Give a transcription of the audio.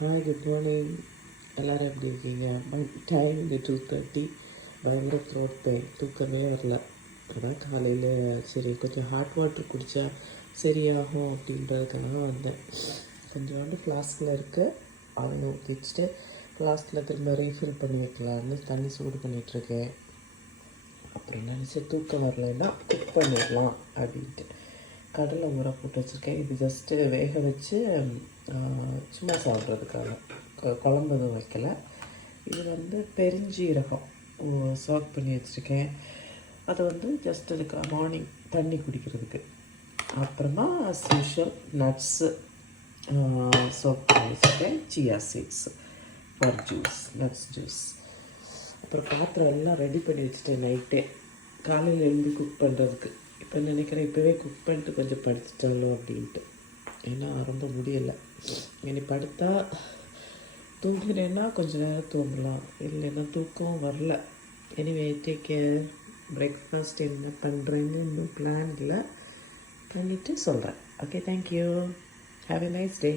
Hi, good morning. எல்லோரும் எப்படி இருக்கீங்க? டைம் இங்கே 2:30. பயங்கர த்ரோட் பெயின், தூக்கமே வரல. அதான் காலையில் சரி கொஞ்சம் ஹாட் வாட்டர் குடித்தா சரியாகும் அப்படின்றதுக்காக வந்தேன். கொஞ்சோண்டு ஃப்ளாஸ்கில் இருக்க அதை ஊற்றி வச்சுட்டு ஃப்ளாஸ்கில் திரும்ப ரீஃபில் பண்ணி வைக்கலான்னு தண்ணி சூடு பண்ணிகிட்ருக்கேன். அப்புறம் நினச்சி தூக்கம் வரலைன்னா குக் பண்ணிடலாம் அப்படின்ட்டு கடலை ஊற போட்டு வச்சுருக்கேன். இது ஜஸ்ட்டு வேக வச்சு சும்மா சாப்பிட்றதுக்காக, குழம்பு எதுவும் வைக்கலை. இது பெருஞ்சீரகம் சோக் பண்ணி வச்சுருக்கேன். அதை ஜஸ்ட் அதுக்கு மார்னிங் தண்ணி குடிக்கிறதுக்கு. அப்புறமா ஸ்பெஷல் நட்ஸு சோக் பண்ணி வச்சுருக்கேன். Chia seeds for juice, nuts juice. அப்புறம் பாத்திரம் எல்லாம் ரெடி பண்ணி வச்சுட்டேன் நைட்டே, காலையில் எழுந்து குக் பண்ணுறதுக்கு. இப்போ நினைக்கிறேன் இப்போவே குக் பண்ணிட்டு கொஞ்சம் படுத்துட்டாலும் அப்படின்ட்டு. ஏன்னா ரொம்ப முடியலை. இனி படுத்தா தூங்கினேன்னா கொஞ்சம் நேரம் தூங்கலாம், இல்லைன்னா தூக்கம் வரல. Anyway take care. பிரேக்ஃபாஸ்ட் என்ன பண்ணுறேன்னு இன்னும் பிளான் இல்லை, பண்ணிவிட்டு சொல்கிறேன். Okay, thank you. Have a nice day.